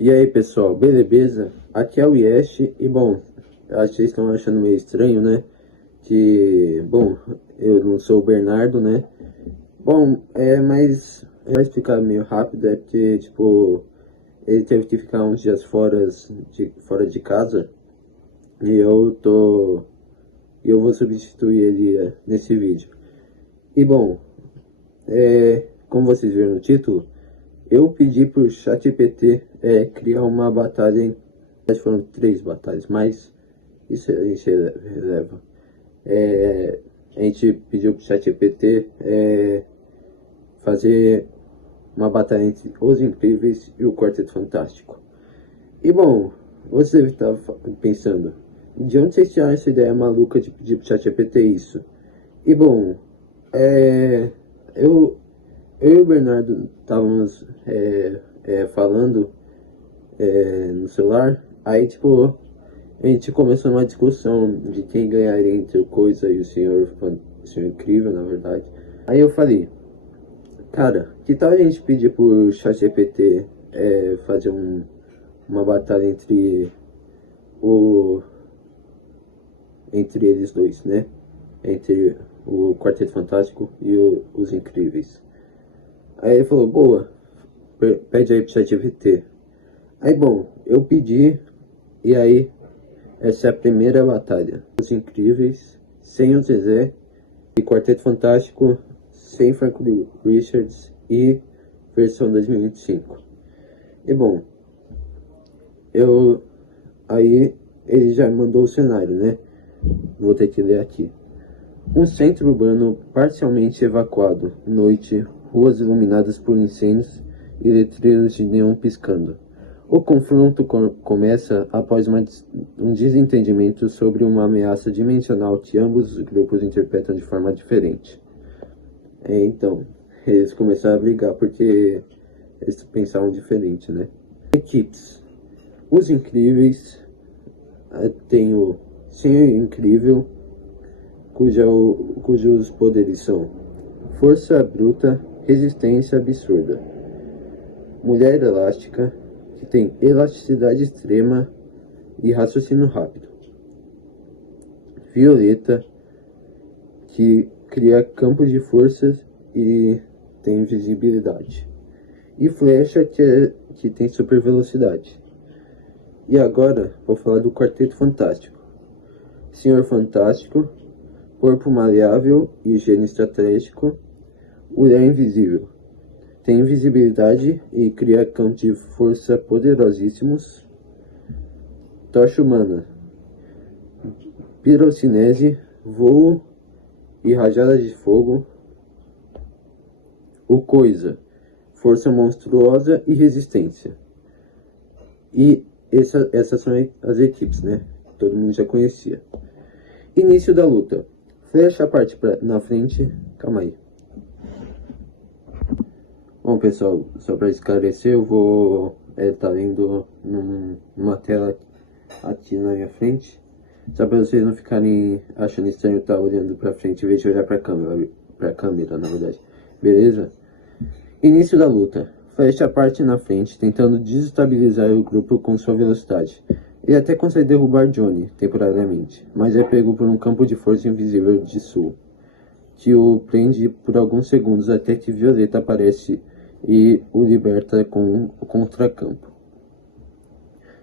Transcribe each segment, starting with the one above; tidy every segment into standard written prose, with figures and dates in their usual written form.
E aí pessoal, beleza? Aqui é o Yesh e bom, acho que vocês estão achando meio estranho, né? Eu não sou o Bernardo, né? Mas vai explicar meio rápido, é porque, tipo, ele teve que ficar uns dias fora de casa e eu vou substituir ele nesse vídeo. E bom, como vocês viram no título, eu pedi pro ChatGPT criar uma batalha. Acho que foram 3 batalhas, mas isso releva. A gente pediu pro ChatGPT fazer uma batalha entre Os Incríveis e o Quarteto Fantástico. E bom, você deve estar pensando, de onde vocês tiraram essa ideia maluca de pedir pro ChatGPT isso? E bom, é, eu, eu e o Bernardo estávamos falando no celular, aí tipo, a gente começou uma discussão de quem ganharia entre o Coisa e o Senhor Incrível, na verdade. Aí eu falei, cara, que tal a gente pedir pro ChatGPT fazer uma batalha o, entre eles dois, né? Entre o Quarteto Fantástico e os Incríveis. Aí ele falou, boa, pede aí pro ChatGPT. Aí bom, eu pedi, e aí essa é a primeira batalha. Os Incríveis, sem o Zezé, e Quarteto Fantástico, sem Franklin Richards e versão 2025. E bom, eu aí ele já mandou o cenário, né? Vou ter que ler aqui. Um centro urbano parcialmente evacuado, noite, ruas iluminadas por incêndios e letreiros de neon piscando. O confronto começa após um desentendimento sobre uma ameaça dimensional que ambos os grupos interpretam de forma diferente. Então, eles começaram a brigar porque eles pensavam diferente, né? Equipes. Os Incríveis, tem o Senhor Incrível, cujos poderes são Força Bruta, Resistência Absurda. Mulher Elástica, que tem elasticidade extrema e raciocínio rápido. Violeta, que cria campos de forças e tem visibilidade. E Flecha, que tem super velocidade. E agora vou falar do Quarteto Fantástico. Senhor Fantástico, corpo maleável e gênio estratégico. Mulher Invisível, tem invisibilidade e cria campos de força poderosíssimos. Tocha Humana, pirocinese, voo e rajada de fogo. O Coisa, força monstruosa e resistência. E essas são as equipes, né? Todo mundo já conhecia. Início da luta. Flecha parte na frente. Calma aí. Bom, pessoal, só para esclarecer, eu vou estar lendo numa tela aqui na minha frente, só para vocês não ficarem achando estranho estar olhando para frente em vez de olhar para a câmera, na verdade. Beleza? Início da luta. Flecha parte na frente, tentando desestabilizar o grupo com sua velocidade. Ele até consegue derrubar Johnny, temporariamente, mas é pego por um campo de força invisível de sul, que o prende por alguns segundos até que Violeta aparece e o liberta com o contracampo.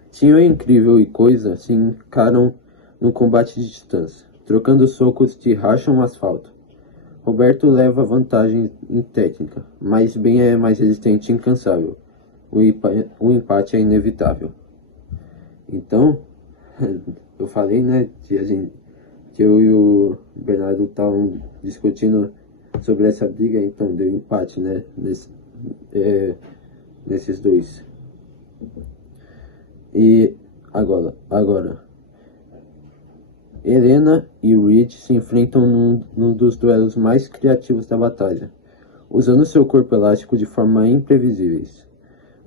Senhor Incrível e Coisa se encaram no combate de distância, trocando socos que racham o asfalto. Roberto leva vantagem em técnica, mas Ben é mais resistente e incansável. O empate é inevitável. Então, eu falei, né, que eu e o Bernardo estavam discutindo sobre essa briga, então deu empate, né, nesses dois. E agora, Helena e Reed se enfrentam num dos duelos mais criativos da batalha, usando seu corpo elástico de forma imprevisíveis.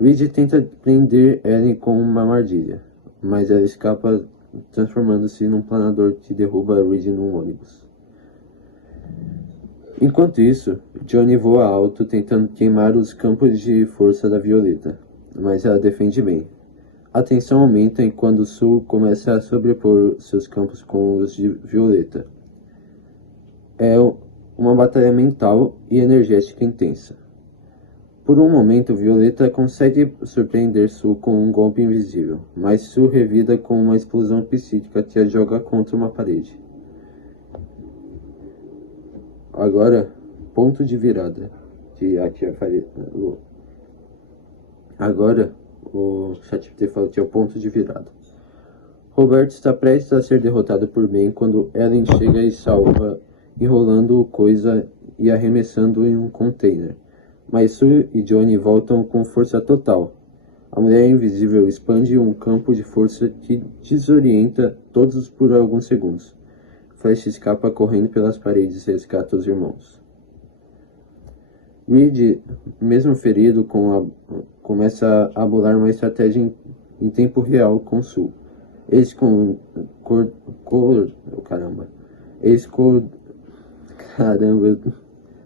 Reed tenta prender Ellen com uma armadilha, mas ela escapa transformando-se num planador que derruba Reed num ônibus. Enquanto isso, Johnny voa alto tentando queimar os campos de força da Violeta, mas ela defende bem, A tensão aumenta e quando o Sul começa a sobrepor seus campos com os de Violeta. É uma batalha mental e energética intensa. Por um momento, Violeta consegue surpreender Sul com um golpe invisível, mas Sul revida com uma explosão psíquica que a joga contra uma parede. Agora, ponto de virada. Agora, o ChatGPT falou que é o ponto de virada. Roberto está prestes a ser derrotado por Ben quando Ellen chega e salva, enrolando coisa e arremessando em um container. Mas Sue e Johnny voltam com força total. A mulher invisível expande um campo de força que desorienta todos por alguns segundos. Flash escapa correndo pelas paredes e resgata os irmãos. Reed, mesmo ferido, começa a bolar uma estratégia em tempo real com Sue. Eles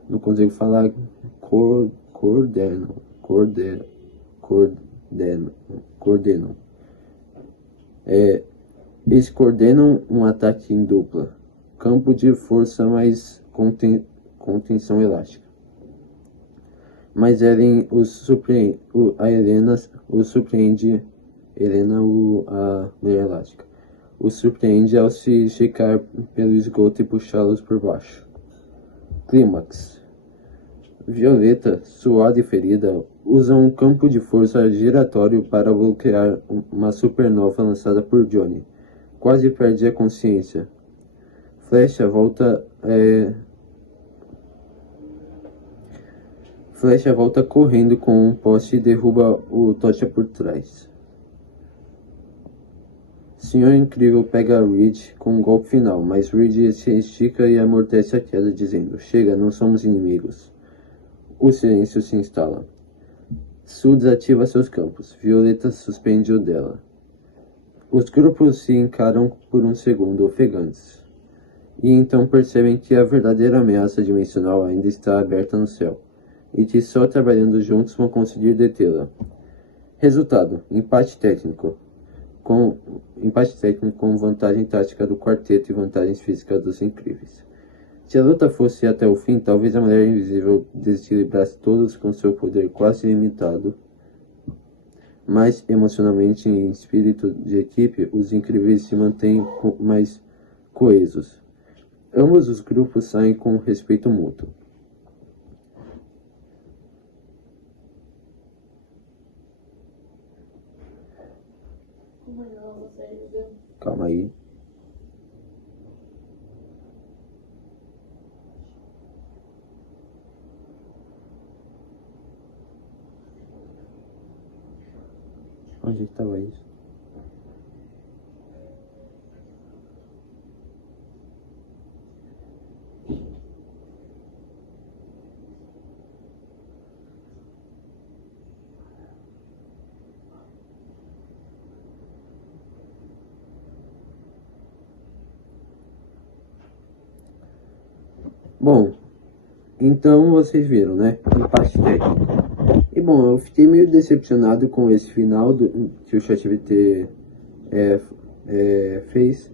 não consigo falar. Coordenam. Eles coordenam um ataque em dupla. Campo de força mais contenção elástica. Mas Ellen a Helena os surpreende. A mulher elástica. Os surpreende ao se esticar pelo esgoto e puxá-los por baixo. Clímax. Violeta, suada e ferida, usa um campo de força giratório para bloquear uma supernova lançada por Johnny. Quase perde a consciência. Flecha volta correndo com um poste e derruba o Tocha por trás. Senhor Incrível pega Reed com um golpe final, mas Reed se estica e amortece a queda, dizendo: "Chega, não somos inimigos." O silêncio se instala. Sue desativa seus campos. Violeta suspende o dela. Os grupos se encaram por um segundo, ofegantes. E então percebem que a verdadeira ameaça dimensional ainda está aberta no céu, e que só trabalhando juntos vão conseguir detê-la. Resultado: empate técnico com vantagem tática do quarteto e vantagens físicas dos incríveis. Se a luta fosse até o fim, talvez a Mulher Invisível desequilibrasse todos com seu poder quase ilimitado, mas emocionalmente e em espírito de equipe, os incríveis se mantêm mais coesos. Ambos os grupos saem com respeito mútuo. Calma aí. Onde estava isso? Bom, então vocês viram, né? Empate técnico. E bom, eu fiquei meio decepcionado com esse final que o ChatGPT fez.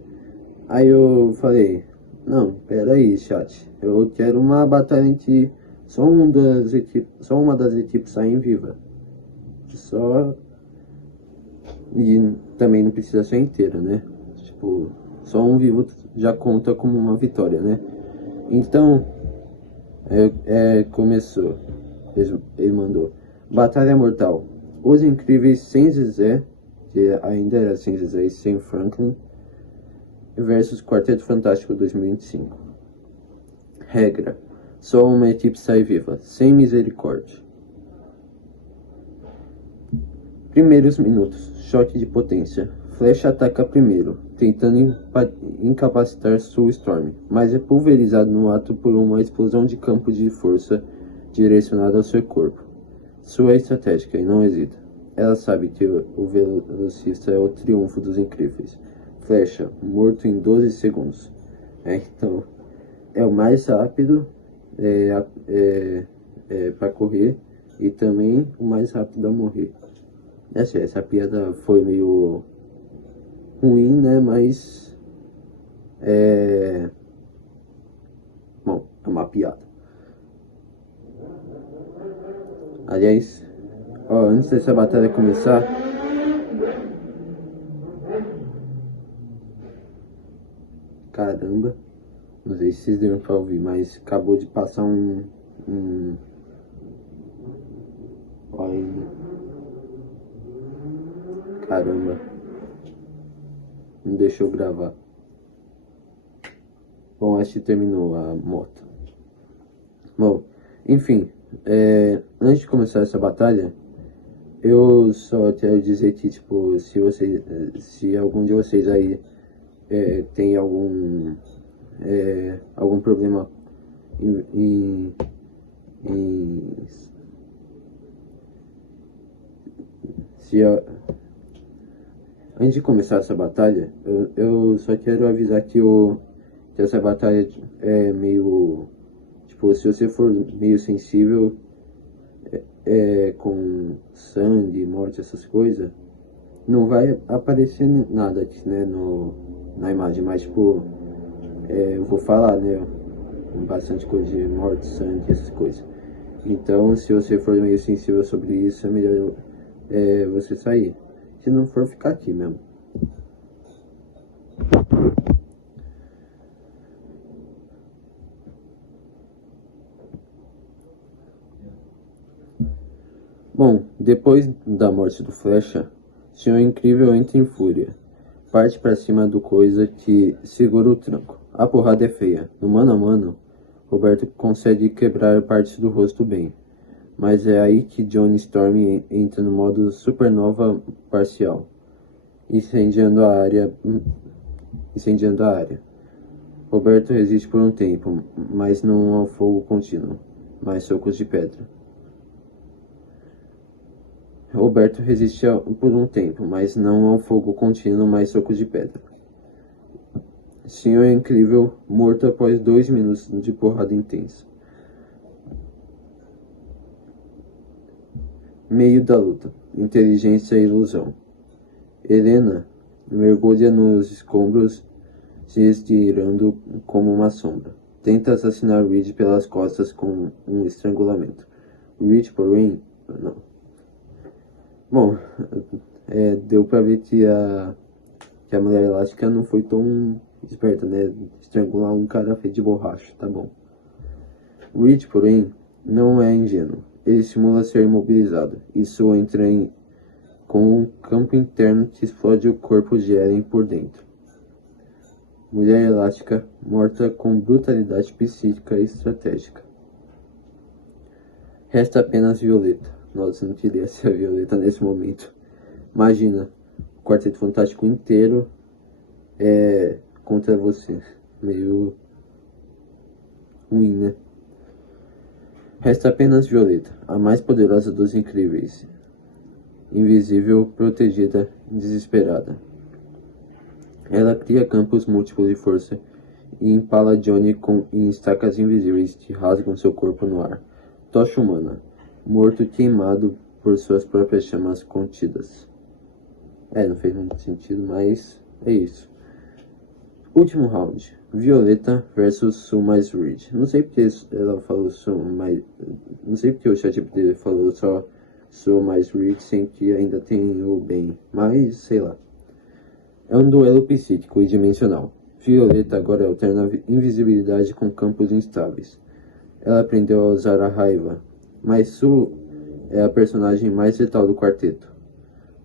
Aí eu falei, não, peraí, chat, eu quero uma batalha em que só uma das equipes saem viva. E também não precisa ser inteira, né? Tipo, só um vivo já conta como uma vitória, né? Então, começou. Ele mandou: Batalha Mortal. Os Incríveis sem Zezé, que ainda era sem Zezé e sem Franklin, versus Quarteto Fantástico 2025. Regra: só uma equipe sai viva, sem misericórdia. Primeiros minutos. Choque de potência. Flash ataca primeiro, tentando incapacitar Sue Storm, mas é pulverizado no ato por uma explosão de campo de força direcionada ao seu corpo. Sue é estratégica e não hesita. Ela sabe que o velocista é o triunfo dos incríveis. Flecha, morto em 12 segundos. Então, é o mais rápido para correr e também o mais rápido a morrer. Essa piada foi meio ruim, né? Mas é. Bom, é uma piada. Aliás, ó, antes dessa batalha começar. Caramba, não sei se vocês deram pra ouvir, mas acabou de passar um. Olha, caramba, não deixou gravar. Bom, acho que terminou a moto. Bom, enfim, antes de começar essa batalha, eu só quero dizer que, tipo, se algum de vocês aí tem algum problema em, em, em se a- antes de começar essa batalha, eu só quero avisar que essa batalha é meio, tipo, se você for meio sensível com sangue, morte, essas coisas, não vai aparecer nada aqui, né, na imagem, mas, tipo, eu vou falar, né, bastante coisa de morte, sangue, essas coisas. Então, se você for meio sensível sobre isso, é melhor você sair. Se não for, ficar aqui mesmo. Bom, depois da morte do Flecha, Senhor Incrível entra em fúria. Parte pra cima do coisa que segura o tranco. A porrada é feia. No mano a mano, Roberto consegue quebrar parte do rosto bem. Mas é aí que Johnny Storm entra no modo supernova parcial, incendiando a área. Incendiando a área. Roberto resiste por um tempo, mas não ao fogo contínuo, mais socos de pedra. Roberto resistia por um tempo, mas não ao fogo contínuo, mais socos de pedra. Senhor Incrível, morto após 2 minutos de porrada intensa. Meio da luta. Inteligência e ilusão. Helena mergulha nos escombros, se estirando como uma sombra. Tenta assassinar Reed pelas costas com um estrangulamento. Reed, porém, não. Bom, deu pra ver que a Mulher Elástica não foi tão esperta, né? Estrangular um cara feito de borracha, tá bom. Reed, porém, não é ingênuo. Ele simula ser imobilizado. Isso entra com um campo interno que explode o corpo de Ellen por dentro. Mulher Elástica, morta com brutalidade psíquica e estratégica. Resta apenas Violeta. Nossa, eu não queria ser a Violeta nesse momento. Imagina, o Quarteto Fantástico inteiro contra você. Meio ruim, né? Resta apenas Violeta, a mais poderosa dos incríveis. Invisível, protegida, desesperada. Ela cria campos múltiplos de força e empala Johnny em estacas invisíveis que rasgam seu corpo no ar. Tocha humana, morto queimado por suas próprias chamas contidas. Não fez muito sentido, mas é isso. Último round. Violeta versus Sue mais Reed. Não sei porque ela falou Sue mais... Não sei porque o ChatGPT falou só Sue mais Reed, sem que ainda tem o Ben. Mas, sei lá. É um duelo psíquico e dimensional. Violeta agora alterna invisibilidade com campos instáveis. Ela aprendeu a usar a raiva, mas Sue é a personagem mais letal do quarteto.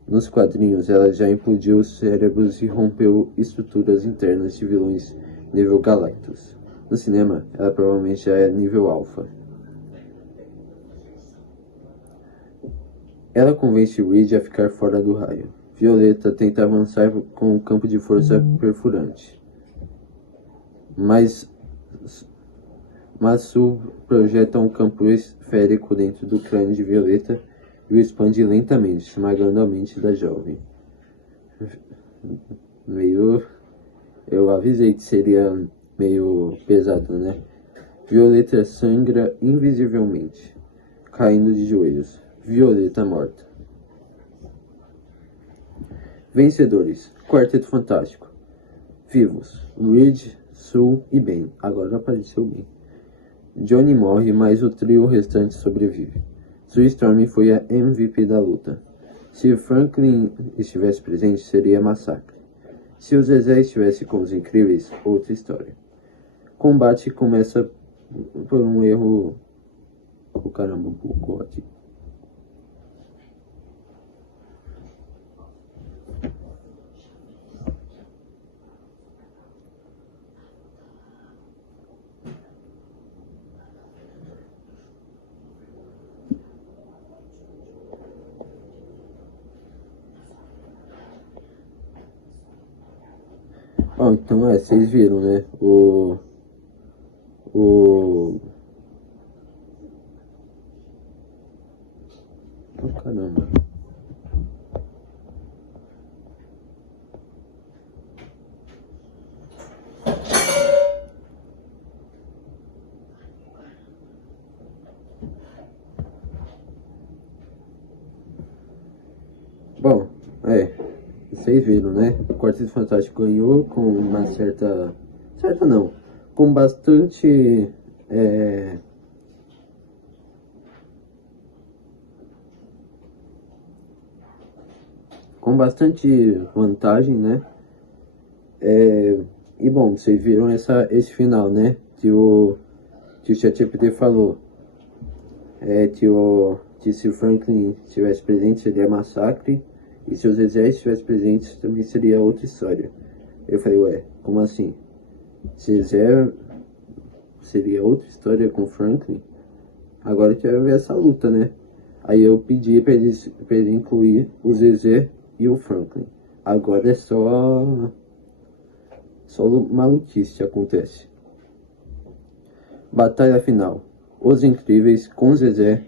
Nos quadrinhos, ela já implodiu cérebros e rompeu estruturas internas de vilões nível Galactus. No cinema, ela provavelmente já é nível Alpha. Ela convence Reed a ficar fora do raio. Violeta tenta avançar com um campo de força perfurante. Mas Sue projeta um campo esférico dentro do crânio de Violeta e o expande lentamente, esmagando a mente da jovem. Eu avisei que seria meio pesado, né? Violeta sangra invisivelmente, caindo de joelhos. Violeta morta. Vencedores: Quarteto Fantástico. Vivos: Reed, Sue e Ben. Agora apareceu Ben. Johnny morre, mas o trio restante sobrevive. Sue Storm foi a MVP da luta. Se Franklin estivesse presente, seria massacre. Se o Zezé estivesse com os Incríveis, outra história. Combate começa por um erro... Oh, caramba, bugou aqui. Ó, então vocês viram, né? O... Oh, caramba. Bom, vocês viram, né? O Quarteto Fantástico ganhou com uma certa... Certa não. Com bastante... com bastante vantagem, né? E bom, vocês viram esse final, né? Que o ChatGPT falou. Que se o Franklin estivesse presente seria massacre. E se os Zezé estivesse presente também seria outra história. Eu falei, ué, como assim? Zezé seria outra história com Franklin? Agora eu quero ver essa luta, né? Aí eu pedi pra ele incluir o Zezé e o Franklin. Agora é só maluquice que acontece. Batalha final: Os Incríveis com Zezé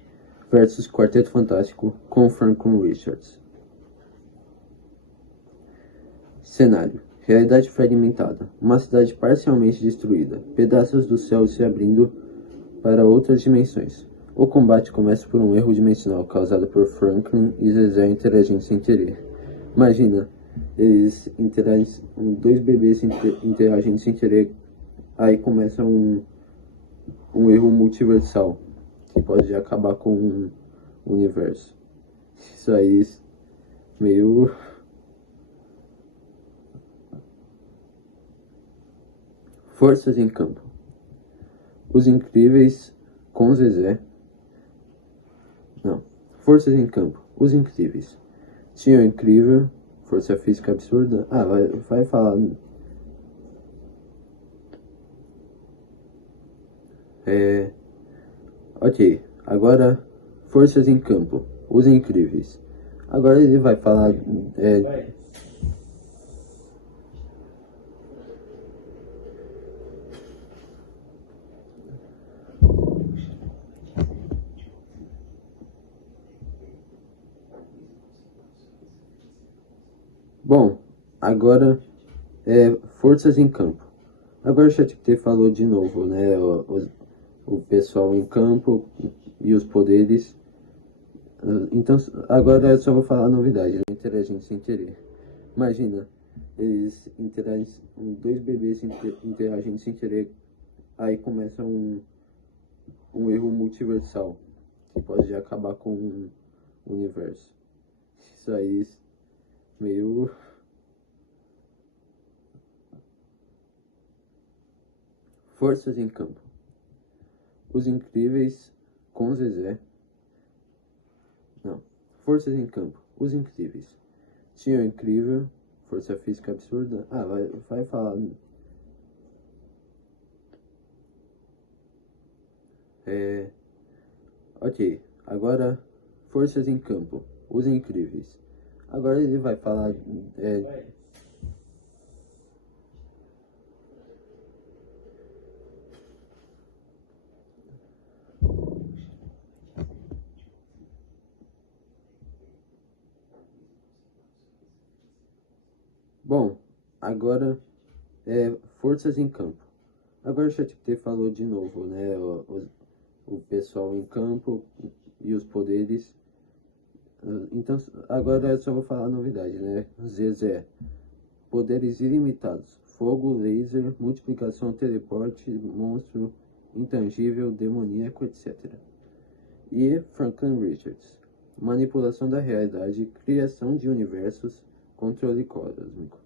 versus Quarteto Fantástico com Franklin Richards. Cenário: realidade fragmentada. Uma cidade parcialmente destruída. Pedaços do céu se abrindo para outras dimensões. O combate começa por um erro dimensional causado por Franklin e Zezé interagindo sem querer. Imagina, eles interagem, dois bebês interagindo sem querer, aí começa um erro multiversal que pode acabar com o universo. Isso aí meio... Forças em campo. Os Incríveis com Zezé. Não. Forças em campo. Os Incríveis. Tinha o Incrível, força física absurda. Ah, vai falar. Ok. Agora, forças em campo. Os Incríveis. Agora ele vai falar. Bom, agora forças em campo. Agora o ChatGPT falou de novo, né? O pessoal em campo e os poderes. Então, agora eu só vou falar a novidade, né? Interagindo sem querer. Imagina, eles interagem, dois bebês interagindo sem querer, aí começa um erro multiversal que pode acabar com o universo. Isso aí meio... Forças em campo. Os Incríveis com Zezé. Não. Forças em campo. Os Incríveis. Tinha o Incrível, força física absurda. Ah, vai falar. Ok. Agora, forças em campo. Os Incríveis. Agora ele vai falar. Bom, agora forças em campo. Agora o ChatGPT falou de novo, né? O pessoal em campo e os poderes. Então, agora eu só vou falar a novidade, né? Zezé. Poderes ilimitados. Fogo, laser, multiplicação, teleporte, monstro, intangível, demoníaco, etc. E Franklin Richards. Manipulação da realidade, criação de universos, controle cósmico.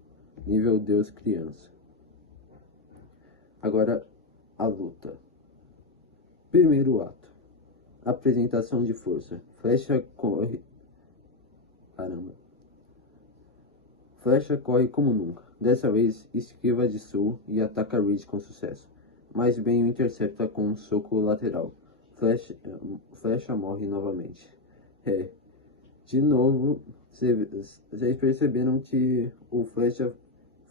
Nível Deus Criança. Agora, a luta. Primeiro ato. Apresentação de força. Flecha corre. Caramba. Flecha corre como nunca. Dessa vez, esquiva de Sul e ataca Reed com sucesso. Mas Ben o intercepta com um soco lateral. Flecha morre novamente. De novo, vocês perceberam que o Flecha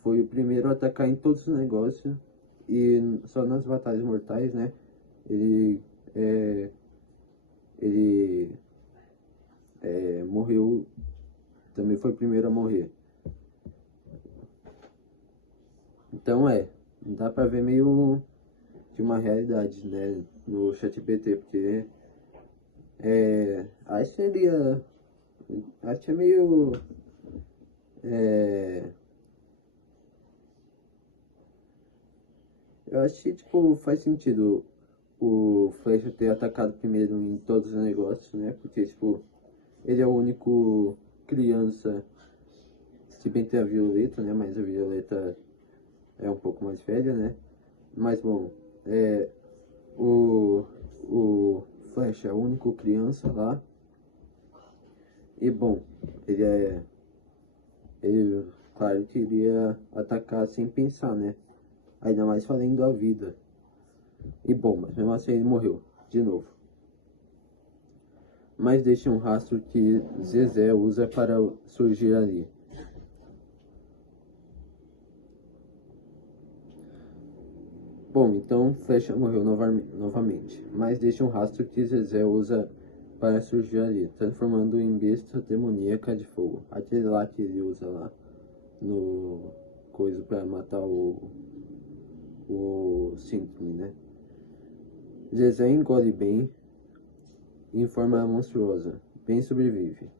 foi o primeiro a atacar em todos os negócios e só nas batalhas mortais, né? Ele morreu, também foi o primeiro a morrer. Então dá pra ver meio de uma realidade, né, no ChatGPT, porque acho que acho que é meio eu acho que tipo faz sentido o Flecha ter atacado primeiro em todos os negócios, né, porque tipo ele é o único criança, se bem tem a Violeta, né, mas a Violeta é um pouco mais velha, né? Mas bom, o Flash é o único criança lá. E bom, ele claro que iria atacar sem pensar, né? Ainda mais valendo a vida. E bom, mas mesmo assim ele morreu, de novo. Mas deixa um rastro que Zezé usa para surgir ali. Bom, então Flecha morreu novamente, mas deixa um rastro que Zezé usa para surgir ali, transformando em besta demoníaca de fogo. Aquele lá que ele usa lá no coisa para matar o Symphony, né? Zezé engole bem em forma monstruosa. Ben sobrevive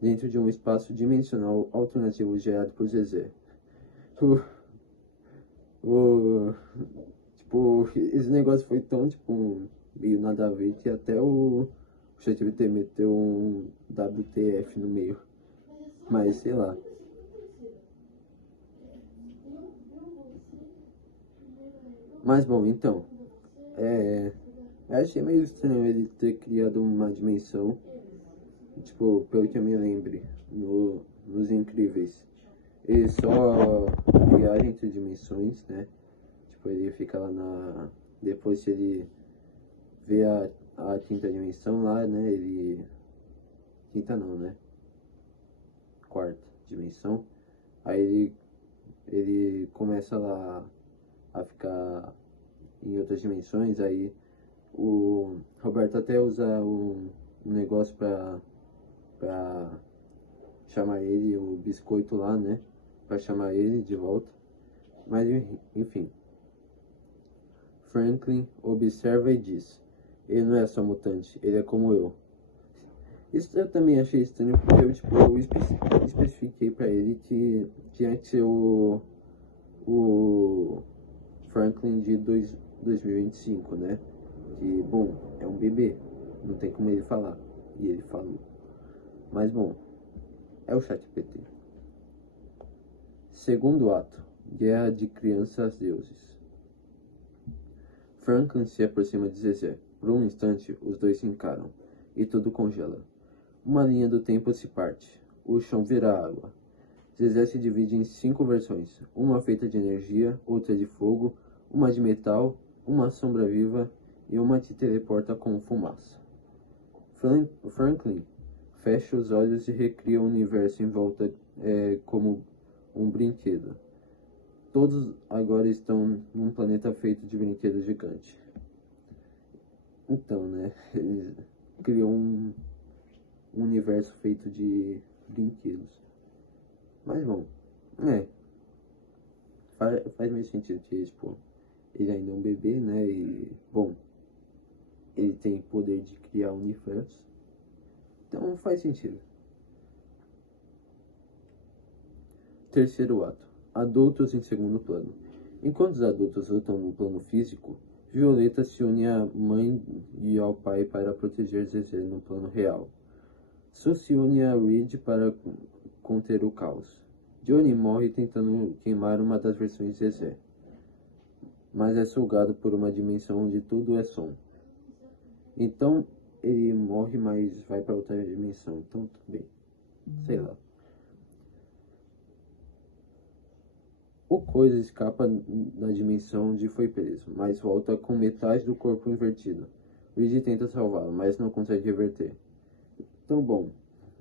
dentro de um espaço dimensional alternativo gerado por Zezé. O Tipo, esse negócio foi tão, tipo, meio nada a ver que até o ChatGPT meteu um WTF no meio. Mas, sei lá. Mas, bom, então. Eu achei meio estranho ele ter criado uma dimensão, tipo, pelo que eu me lembre, nos Incríveis. Ele só viaja entre dimensões, né? Tipo, ele fica lá na... Depois que ele vê a quinta dimensão lá, né? Quinta não, né? Quarta dimensão. Aí ele começa lá a ficar em outras dimensões. Aí o Roberto até usa um negócio pra chamar ele, o biscoito lá, né? Pra chamar ele de volta. Mas enfim. Franklin observa e diz: ele não é só mutante, ele é como eu. Isso eu também achei estranho porque eu especifiquei pra ele que tinha que ser o Franklin de 2025, né? Que, bom, é um bebê, não tem como ele falar. E ele falou. Mas, bom, é o ChatGPT. Segundo ato: Guerra de Crianças Deuses. Franklin se aproxima de Zezé. Por um instante, os dois se encaram, e tudo congela. Uma linha do tempo se parte. O chão vira água. Zezé se divide em 5 versões. Uma feita de energia, outra de fogo, uma de metal, uma sombra viva e uma que teleporta com fumaça. Franklin fecha os olhos e recria o universo em volta como um brinquedo. Todos agora estão num planeta feito de brinquedos gigantes. Então, né? Ele criou um universo feito de brinquedos. Mas bom, faz mais sentido que, tipo, ele ainda é um bebê, né? E, bom, ele tem poder de criar universo. Então faz sentido. Terceiro ato. Adultos em segundo plano. Enquanto os adultos lutam no plano físico, Violeta se une à mãe e ao pai para proteger Zezé no plano real. Sue se une a Reed para conter o caos. Johnny morre tentando queimar uma das versões de Zezé, mas é sugado por uma dimensão onde tudo é som. Então ele morre, mas vai para outra dimensão. Então tudo bem. Sei lá. O Coisa escapa da dimensão onde foi preso, mas volta com metade do corpo invertido. Reed tenta salvá-lo, mas não consegue reverter. Então, bom,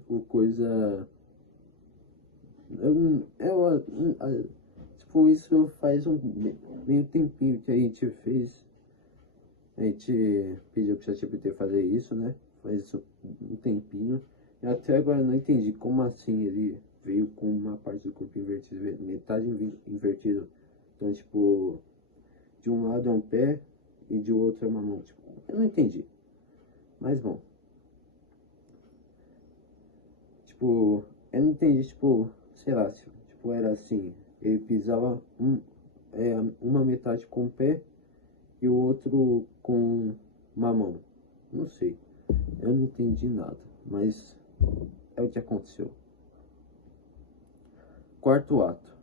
o Coisa... tipo, isso faz meio tempinho que a gente fez. A gente pediu pro ChatGPT fazer isso, né? Faz um tempinho. E até agora eu não entendi como assim ele veio com uma parte do corpo invertido, metade invertido. Então, tipo, de um lado é um pé e de outro é uma mão. Tipo, eu não entendi. Mas bom. Tipo, eu não entendi, tipo, sei lá, tipo, era assim. Ele pisava uma metade com o pé e o outro com uma mão. Não sei. Eu não entendi nada, mas é o que aconteceu. Quarto ato.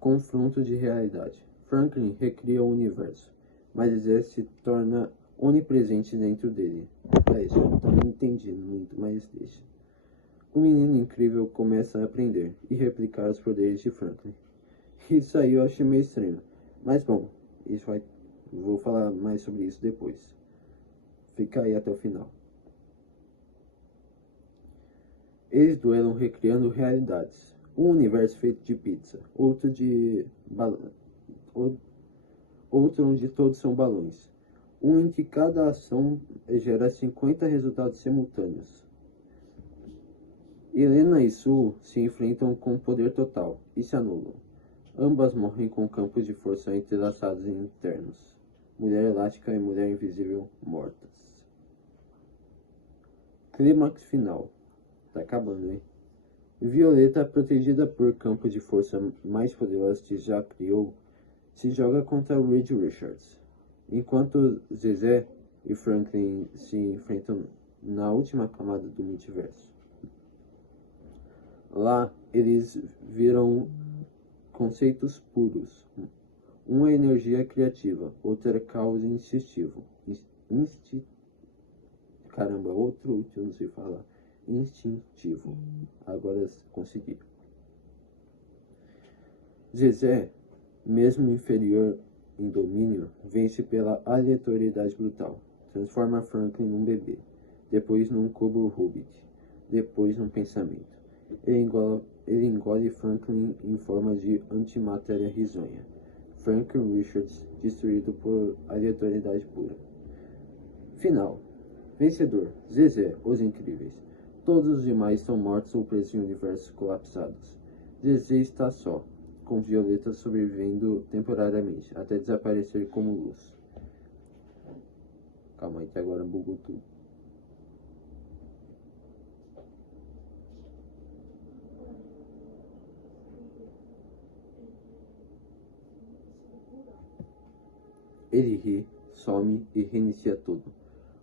Confronto de realidade. Franklin recria o universo, mas Zé se torna onipresente dentro dele. É isso, eu também não entendi muito, mas deixa. O menino incrível começa a aprender e replicar os poderes de Franklin. Isso aí eu achei meio estranho, mas bom, vou falar mais sobre isso depois. Fica aí até o final. Eles duelam recriando realidades. Um universo feito de pizza, outro onde todos são balões. Um em que cada ação gera 50 resultados simultâneos. Helena e Sue se enfrentam com poder total e se anulam. Ambas morrem com campos de força entrelaçados e internos. Mulher Elástica e Mulher Invisível mortas. Clímax final. Tá acabando, hein? Violeta, protegida por campo de força mais poderoso que já criou, se joga contra Reed Richards, enquanto Zezé e Franklin se enfrentam na última camada do multiverso. Lá, eles viram conceitos puros. Um é energia criativa, outro é caos instintivo. Caramba, outro que eu não sei falar. Instintivo. Agora consegui. Zezé, mesmo inferior em domínio, vence pela aleatoriedade brutal. Transforma Franklin num bebê, depois num cubo Rubik, depois num pensamento. Ele engole Franklin em forma de antimatéria risonha. Franklin Richards destruído por aleatoriedade pura. Final. Vencedor. Zezé, os Incríveis. Todos os demais estão mortos ou presos em universos colapsados. Zezé está só, com Violeta sobrevivendo temporariamente, até desaparecer como luz. Calma aí que agora bugou tudo. Ele ri, some e reinicia tudo.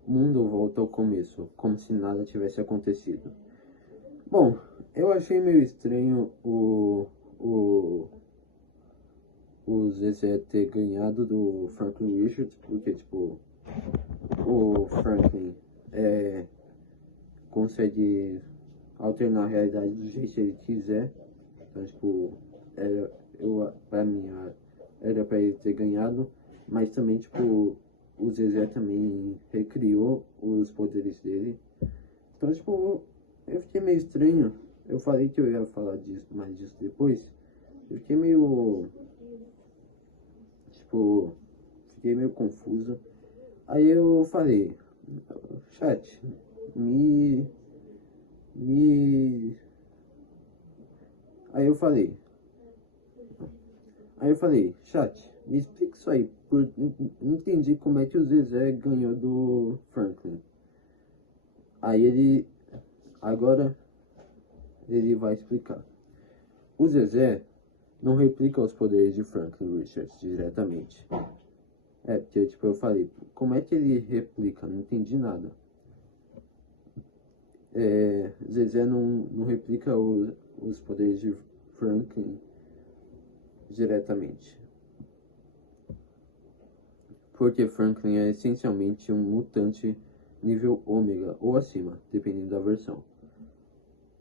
O mundo volta ao começo, como se nada tivesse acontecido. Bom, eu achei meio estranho o Zezé ter ganhado do Franklin Richards, porque, tipo, o Franklin consegue alternar a realidade do jeito que ele quiser. Então, tipo, pra mim, era pra ele ter ganhado, mas também, tipo, o Zezé também recriou os poderes dele. Então, tipo, eu fiquei meio estranho. Eu falei que eu ia falar mais disso depois. Eu fiquei meio... Tipo, fiquei meio confuso. Aí eu falei, chat, Aí eu falei, chat, me explica isso aí. Não entendi como é que o Zezé ganhou do Franklin. Aí agora ele vai explicar. O Zezé não replica os poderes de Franklin Richards diretamente. Porque tipo, eu falei, como é que ele replica? Não entendi nada. Zezé não replica os poderes de Franklin diretamente. Porque Franklin é essencialmente um mutante nível ômega ou acima, dependendo da versão,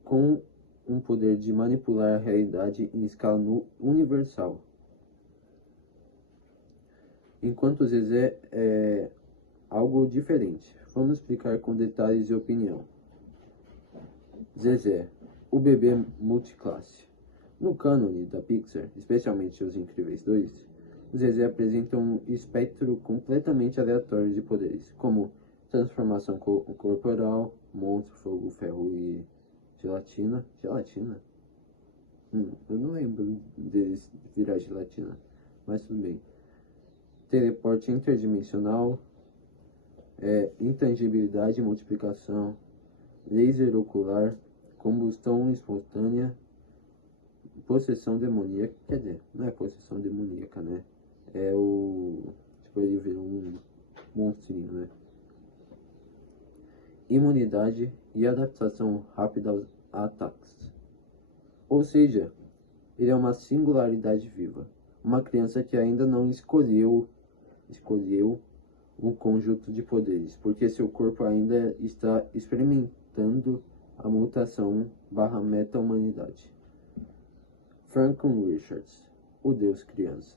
com um poder de manipular a realidade em escala universal. Enquanto Zezé é algo diferente. Vamos explicar com detalhes e opinião. Zezé, o bebê multiclasse. No cânone da Pixar, especialmente Os Incríveis 2, o Zezé apresenta um espectro completamente aleatório de poderes, como transformação corporal, monstro, fogo, ferro e gelatina. Gelatina? Eu não lembro deles virar gelatina, mas tudo bem. Teleporte interdimensional, intangibilidade e multiplicação, laser ocular, combustão espontânea, possessão demoníaca. Quer dizer, não é possessão demoníaca, né? É o... Tipo, ele vira um monstrinho, né? Imunidade e adaptação rápida aos ataques. Ou seja, ele é uma singularidade viva. Uma criança que ainda não escolheu um conjunto de poderes, porque seu corpo ainda está experimentando a mutação / meta-humanidade. Franklin Richards, o Deus Criança.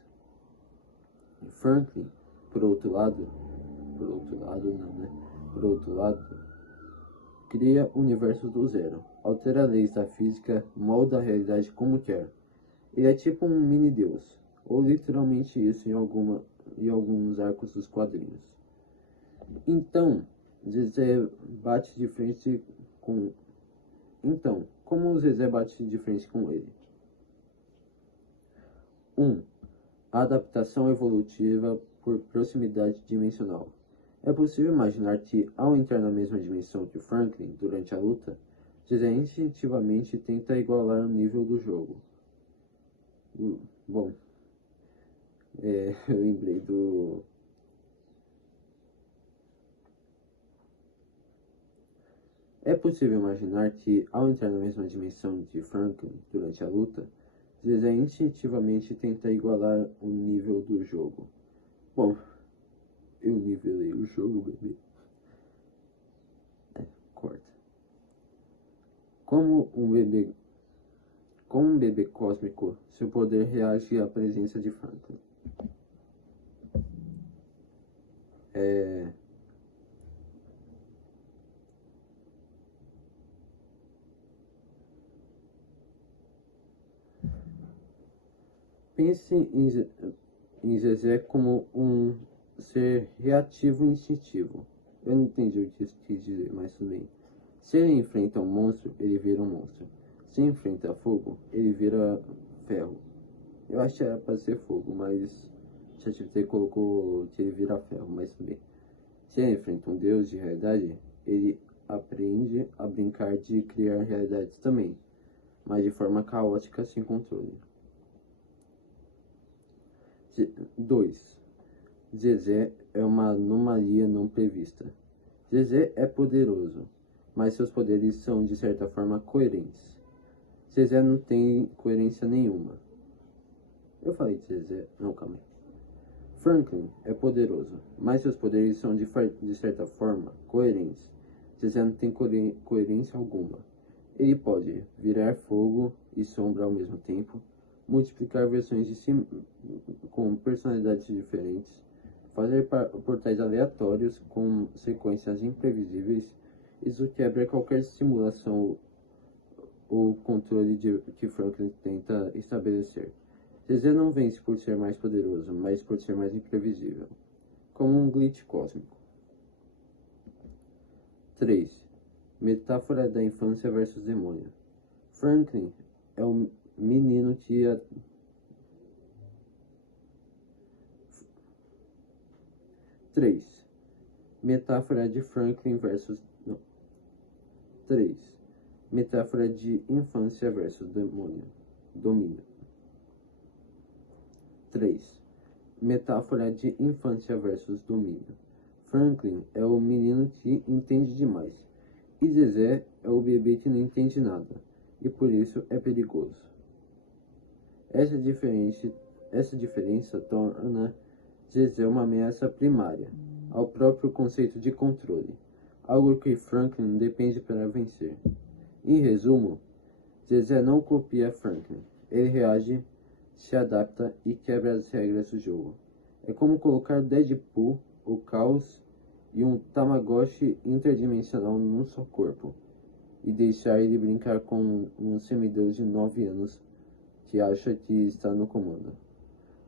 Franklin, por outro lado, cria universos do zero, altera leis da física, molda a realidade como quer. Ele é tipo um mini-deus, ou literalmente isso em alguns arcos dos quadrinhos. Então, Zezé bate de frente com... Então, como o Zezé bate de frente com ele? 1. A adaptação evolutiva por proximidade dimensional. É possível imaginar que, ao entrar na mesma dimensão que o Franklin durante a luta, Zezé instintivamente tenta igualar o nível do jogo. Bom, eu lembrei do... É possível imaginar que, ao entrar na mesma dimensão de Franklin durante a luta, Zezé instintivamente tenta igualar o nível do jogo. Bom, eu nivelei o jogo, bebê. Corta. Como um bebê cósmico, seu poder reage à presença de Franklin. Pense em Zezé como um ser reativo e instintivo. Eu não entendi o que isso quis dizer, mas tudo bem. Se ele enfrenta um monstro, ele vira um monstro. Se enfrenta fogo, ele vira ferro. Eu acho que era para ser fogo, mas ChatGPT colocou que ele vira ferro, mas tudo bem. Se ele enfrenta um deus de realidade, ele aprende a brincar de criar realidades também, mas de forma caótica sem controle. 2. Zezé é uma anomalia não prevista. Zezé é poderoso, mas seus poderes são de certa forma coerentes. Zezé não tem coerência nenhuma. Eu falei de Zezé... Não, calma aí. Franklin é poderoso, mas seus poderes são de certa forma coerentes. Zezé não tem coerência alguma. Ele pode virar fogo e sombra ao mesmo tempo, multiplicar versões de si com personalidades diferentes, fazer portais aleatórios com sequências imprevisíveis. Isso quebra qualquer simulação ou controle que Franklin tenta estabelecer. Zezé não vence por ser mais poderoso, mas por ser mais imprevisível, como um glitch cósmico. 3. Metáfora da infância versus demônio. Franklin é um menino que 3. Metáfora de Franklin versus... Não. 3. Metáfora de infância versus domínio. 3. Metáfora de infância versus domínio. Franklin é o menino que entende demais, e Zezé é o bebê que não entende nada, e por isso é perigoso. Essa diferença torna Zezé uma ameaça primária ao próprio conceito de controle, algo que Franklin depende para vencer. Em resumo, Zezé não copia Franklin, ele reage, se adapta e quebra as regras do jogo. É como colocar Deadpool, o caos e um Tamagotchi interdimensional num só corpo, e deixar ele brincar com um semideus de 9 anos que acha que está no comando.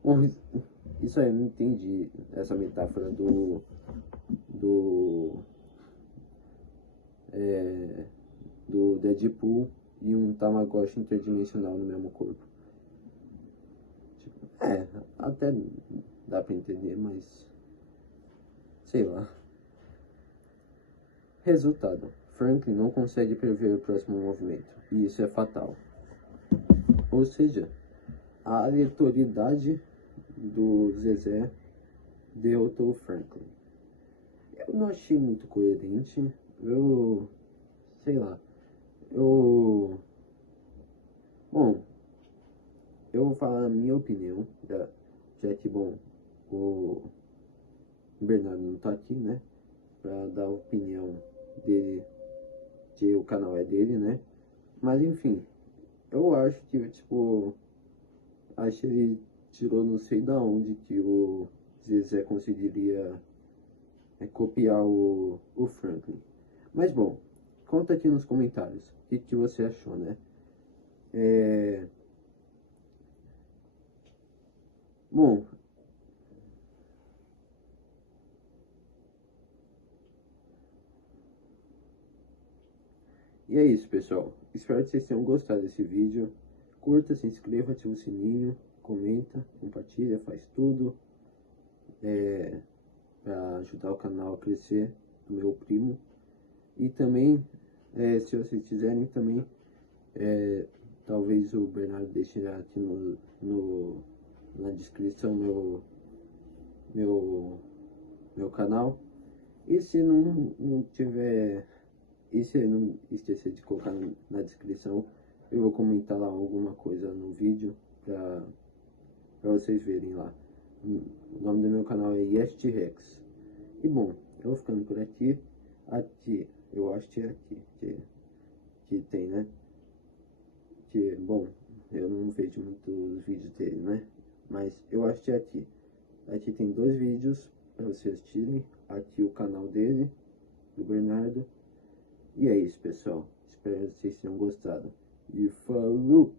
Bom, isso aí eu não entendi, essa metáfora do, do Deadpool e um Tamagotchi interdimensional no mesmo corpo. Tipo, até dá pra entender, mas sei lá. Resultado: Franklin não consegue prever o próximo movimento, e isso é fatal. Ou seja, a aleatoriedade do Zezé derrotou o Franklin. Eu não achei muito coerente. Sei lá. Bom, eu vou falar a minha opinião, já que, bom, o Bernardo não tá aqui, né? Pra dar a opinião dele, que o canal é dele, né? Mas enfim, eu acho que, tipo, acho que ele tirou não sei da onde que o Zezé conseguiria copiar o Franklin. Mas bom, conta aqui nos comentários o que você achou, né? Bom, e é isso, pessoal. Espero que vocês tenham gostado desse vídeo. Curta, se inscreva, ativa o sininho, comenta, compartilha, faz tudo para ajudar o canal a crescer, do meu primo. E também, se vocês quiserem também, talvez o Bernardo deixe aqui na descrição meu canal. E se não tiver, e se ele não esquecer de colocar na descrição, eu vou comentar lá alguma coisa no vídeo para vocês verem lá. O nome do meu canal é YesTrex. E bom, eu vou ficando por aqui. Eu acho que é aqui que tem, né? Que, bom, eu não vejo muitos vídeos dele, né? Mas eu acho que é aqui. Aqui tem 2 vídeos para vocês assistirem. Aqui o canal dele, do Bernardo. E é isso, pessoal. Espero que vocês tenham gostado. E falou!